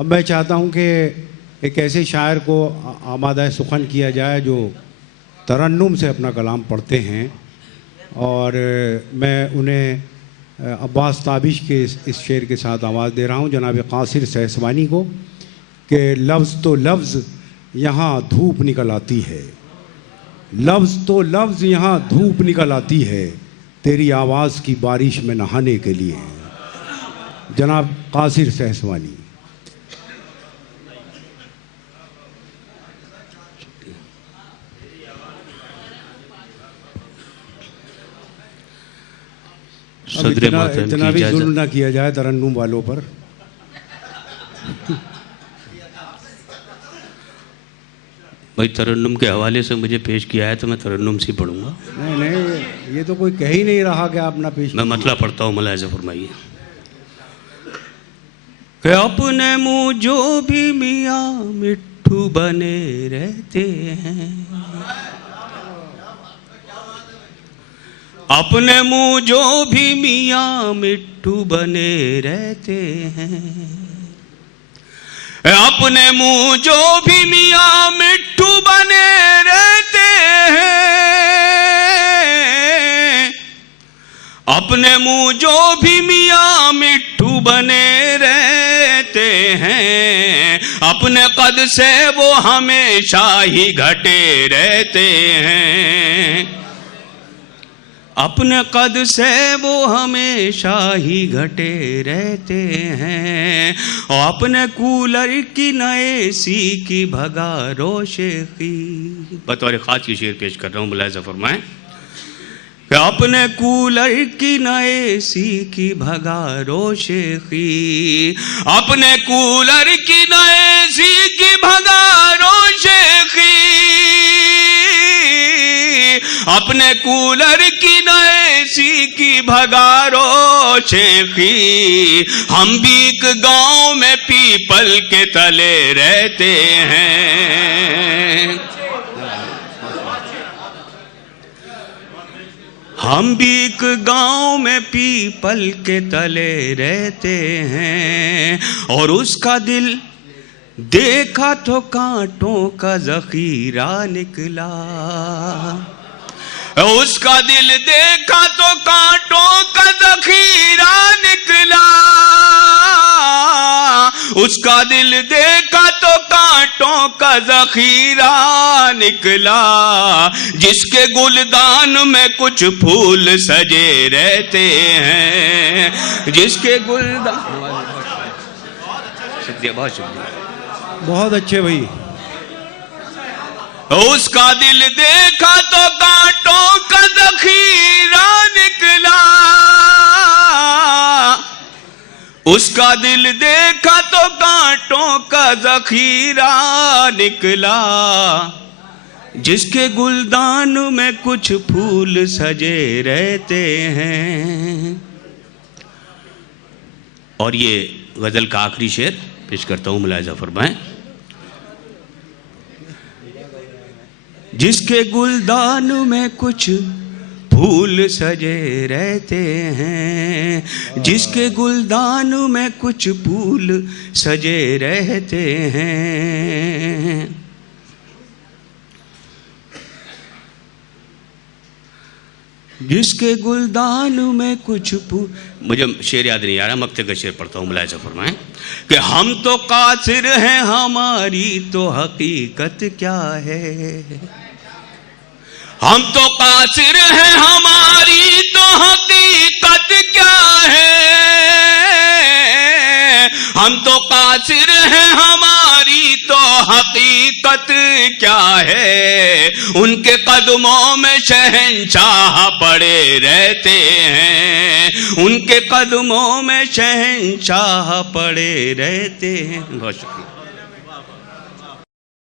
अब मैं चाहता हूँ कि एक ऐसे शायर को आमादा सुखन किया जाए जो तरन्नुम से अपना कलाम पढ़ते हैं, और मैं उन्हें अब्बास ताबिश के इस शेर के साथ आवाज़ दे रहा हूँ जनाब कासिर सहसवानी को कि लफ्ज़ तो लफ्ज़ यहाँ धूप निकल आती है, लफ्ज़ तो लफ्ज़ यहाँ धूप निकल आती है, तेरी आवाज़ की बारिश में नहाने के लिए। जनाब कासिर सहसवानी। इतना भी जुल्म ना किया जाए तरन्नुम वालों पर। भाई तरन्नुम के हवाले से मुझे पेश किया है तो मैं तरन्नुम से पढ़ूंगा। नहीं, ये तो कोई कह ही नहीं रहा कि आप ना पेश। मैं मतलब पढ़ता हूँ, मुलाहिज़ा फरमाइए कि अपने मुँह जो भी मियाँ मिट्ठू बने रहते हैं, अपने मुँह जो भी मियाँ मिट्ठू बने रहते हैं, अपने मुँह जो भी मियाँ मिट्ठू बने रहते हैं, अपने मुँह जो भी मियाँ मिट्ठू बने रहते हैं, अपने कद से वो हमेशा ही घटे रहते हैं, अपने कद से वो हमेशा ही घटे रहते हैं, और अपने कूलर की नए सी की भगा रोशेखी। बतौर खास की शेर पेश कर रहा हूँ, मुलाहिज़ा फरमाएं कि अपने कूलर की नए सी की भगा रोशेखी, अपने कूलर की नए सी की भगा रोशेखी, अपने कूलर की नए सी की भगारो शेखी। हम भी एक गांव में पीपल के तले रहते हैं, हम भी एक गांव में पीपल के तले रहते हैं, और उसका दिल देखा तो कांटों का ज़ख़ीरा निकला, उसका दिल देखा तो कांटों का ज़ख़ीरा निकला, उसका दिल देखा तो कांटों का ज़ख़ीरा निकला, जिसके गुलदान में कुछ फूल सजे रहते हैं, जिसके गुलदान। शुक्रिया, बहुत शुक्रिया, बहुत अच्छे भाई। उसका दिल देखा तो कांटों का ज़ख़ीरा निकला, उसका दिल देखा तो कांटों का ज़ख़ीरा निकला, जिसके गुलदान में कुछ फूल सजे रहते हैं। और ये गज़ल का आखिरी शेर पेश करता हूँ, मुलाहिज़ा फरमाएं। जिसके गुलदान में कुछ फूल सजे रहते हैं, जिसके गुलदान में कुछ फूल सजे रहते हैं, जिसके गुलदान में कुछ फूल। मुझे शेर याद नहीं आ रहा, मक्ते का शेर पढ़ता हूँ, मुलाहिज़ा फरमाएं कि हम तो कासिर हैं, हमारी तो हकीकत क्या है, हम तो कासिर हैं, हमारी तो हकीकत क्या है, हम तो कासिर हैं, हमारी तो हकीकत क्या है, उनके कदमों में शहंशाह पड़े रहते हैं, उनके कदमों में शहंशाह पड़े रहते हैं। बहुत शुक्रिया।